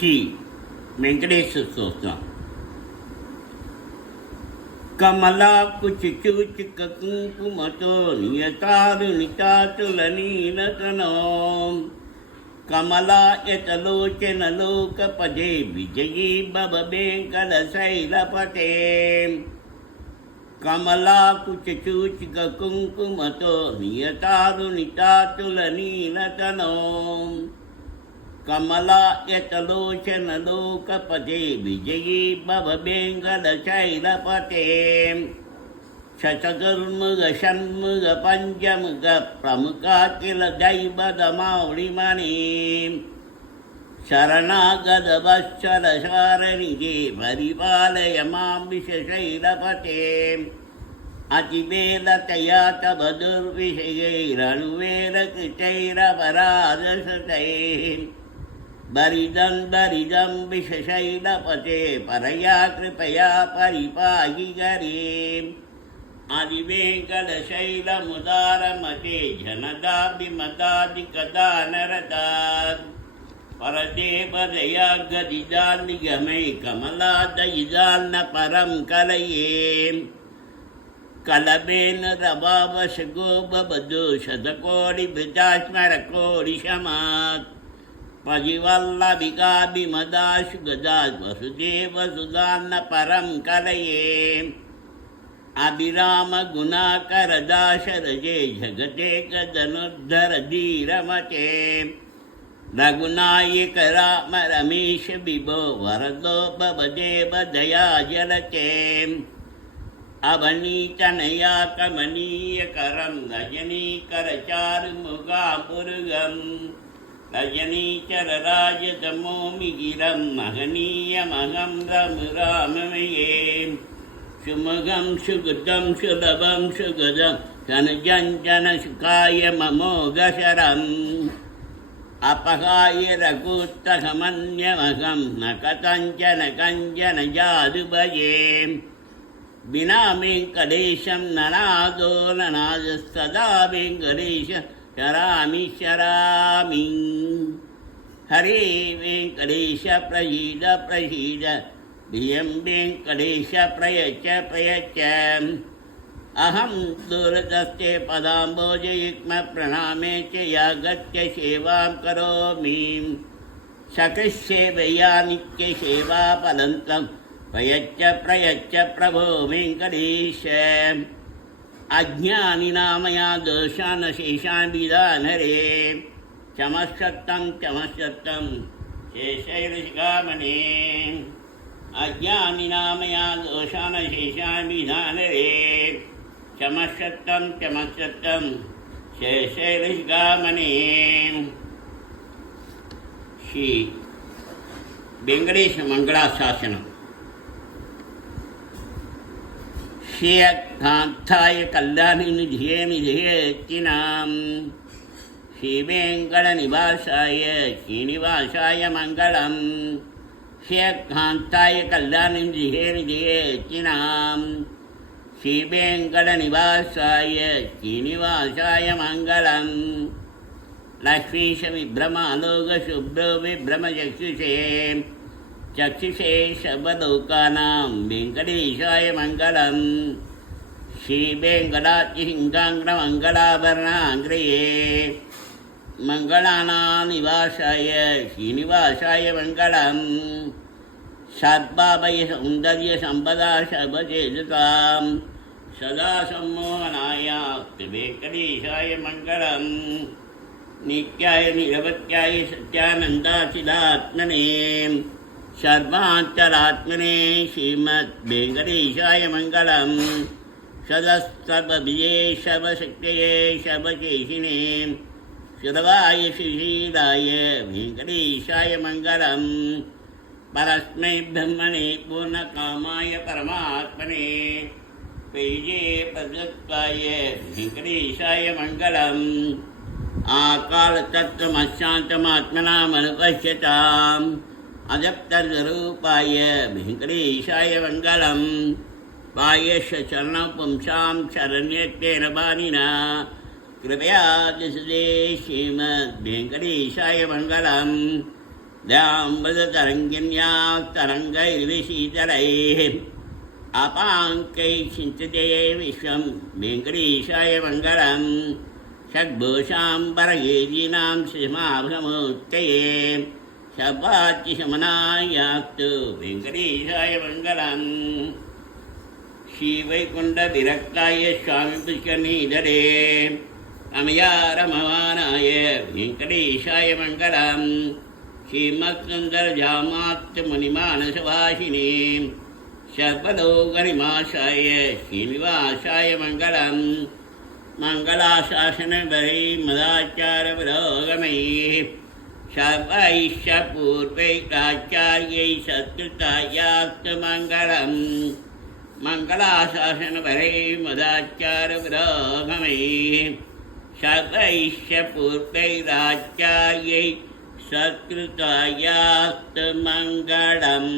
శ్రీ వెంకటేశ్వర స్తోత్రం. కమలాకు చిచూచిక కుంకుమతో నియతారు నితాతుల నీలతనో కమలా యతలోచనలోకపదే విజయీ భవబేంకల శైలపతే. కమలాకు చిచూచిక కుంకుమతో నియతారు నితాతుల నీలతనో కమలా యతలోచనలోకపదే విజయీ భవబేంగళ శైలపతే. శతదుర్ముగ షణ్ముగ పంచముగ ప్రముఖాఖిల దైవదమౌళిమణి శరణాగత వత్సల శారణిజే పరిపాలయ మాం విషశైలపతే. అతివేలతయా తవ దుర్విషయైరనువేలకృతైరపరాధసతైః బరిదం దరిదం విషశైలపతే పరయా కృపయా పరిపాహి గరీం. ఆదివేంకటశైలముదారమతే జనదాభిమదాదికదానరతాత్ పరదేవదయా గదిదాన్నిగమై కమలాదయిదాన్న పరం కలయే. కలబేన రవావశగోబదు శతకోడి భృజాస్మరకోడిశమాత్ పజివల్లభికాభిమదాశు గదాస్ వసుదేవ సుదాన్న పరం కలయే. అభిరామ గుణాకర దాశరజే జగదేక ధనుర్ధర ధీరమతే. రఘునాయక రామ రమేశ విభో వరదో భవదేవ దయాజలతే. అవనీతనయా కమనీయకరం రజనీకరచారుముగామురుగం రజనీచర రాజతమోమిగిరం మహనీయమహం రమురామమయే. సుముఖం సుగతం సులభం సుగదం ధనజంజన సుఖాయ మమోఘశరం అపహాయ రఘుత్తమన్యమహం న కథంచన కంచన జాదుభజే. వినా వెంకటేశం ననాదో ననాద సదా వెంకటేశ శరామి శరామి. హరే వెంకటేశ ప్రసీద ప్రసీద ధియం వెంకటేశ ప్రయచ్చ ప్రయచ్చ. అహం దూరదస్తే పదాంబోజయుగ్మ ప్రణామే చ యాగత్య సేవాం కరోమి. సఖసేవయా నిత్య సేవా ఫలంతం ప్రయచ్చ ప్రయచ్చ ప్రభో వెంకటేశ. అజ్ఞానినామయా దోషాన్ శేషాన్ విధానరే చమస్సత్తం చమస్సత్తం శేషైర్షిఖామణే. అజ్ఞానినామయా దోషాన్ శేషాన్ విధానరే చమస్సత్తం చమస్సత్తం శేషైర్షిఖామణే. శ్రీ వెంకటేశ మంగళాశాసనం. శ్రీయకాంతాయ కళ్యాణిని ధియేమిధియేత్తినాం. శ్రీవేంకటనివాసాయ శ్రీనివాసాయ మంగళం. శ్రీయకాంతాయ కళ్యాణిని ధియేమిధియేత్తినాం. శ్రీవేంకటనివాసాయ శ్రీనివాసాయ మంగళం. లక్ష్మీశ విభ్రమాలోక శుభ్రో విభ్రమచక్షుషే చక్షుషే సర్వలోకానాం వెంకటేశాయ మంగళం. శ్రీవేంకటాద్రిసింగాంగ్రమంగళాభరణాంగ్రయే మంగళానానివాసాయ శ్రీనివాసాయ మంగళం. సద్భావయ సౌందర్య సంపదా సర్వచేతుతాం సదా సమ్మోహనాయ వెంకటేశాయ మంగళం. నిత్యాయ నిరవత్యాయ సత్యానందాచిదాత్మనే సర్వాంతరాత్మనే శ్రీమద్ వెంకటేశాయ మంగళం. సదస్తర్వవిజే సర్వశక్తయే సర్వశేషినే శిరవాయ శ్రీశీలాయ వెంకటేశాయ మంగళం. పరస్మై బ్రహ్మణే పూర్ణకామాయ పరమాత్మనే వైజే ప్రదత్తాయ వెంకటేశాయ మంగళం. ఆకాళతత్వమశాంతమాత్మనామనుపశ్యతాం అజప్తస్వరూపాయ వెంకటేశాయ మంగళం. పాయస్య చరణం పుంసాం శరణ్యత్వేన బాణినా कृपया दिशदे श्रीमद् वेंकटेशाय मंगलम दाम्बदतरङ्गिन्याः तरङ्गैर्विशीतलैः अपाङ्कैः सिञ्चते विश्वं वेङ्कटेशाय मङ्गलम् षड्भूषाम्बरगेदीनां श्रीमाभ्रमूर्तये शपाच्यशमनायास्तु वेङ्कटेशाय मङ्गलम् श्रीवैकुण्ठविरक्ताय स्वामी पुष्करनीधरे अमयारममानाय वेङ्कटेशाय मङ्गलम् श्रीमत्सुन्दरजामात्मनिमानसवासिने सर्वलोकनिवासाय श्रीनिवासाय मङ्गलम् मङ्गलाशासनभरे मदाचारपुरोगमैः शापैश्च पूर्वैराचार्यैः सत्कृतायास्तु मङ्गलम् मङ्गलाशासनभरे मदाचारपुरोगमैः शापैश्च पूर्वैराचार्यैः सत्कृतायास्तु मङ्गलम्।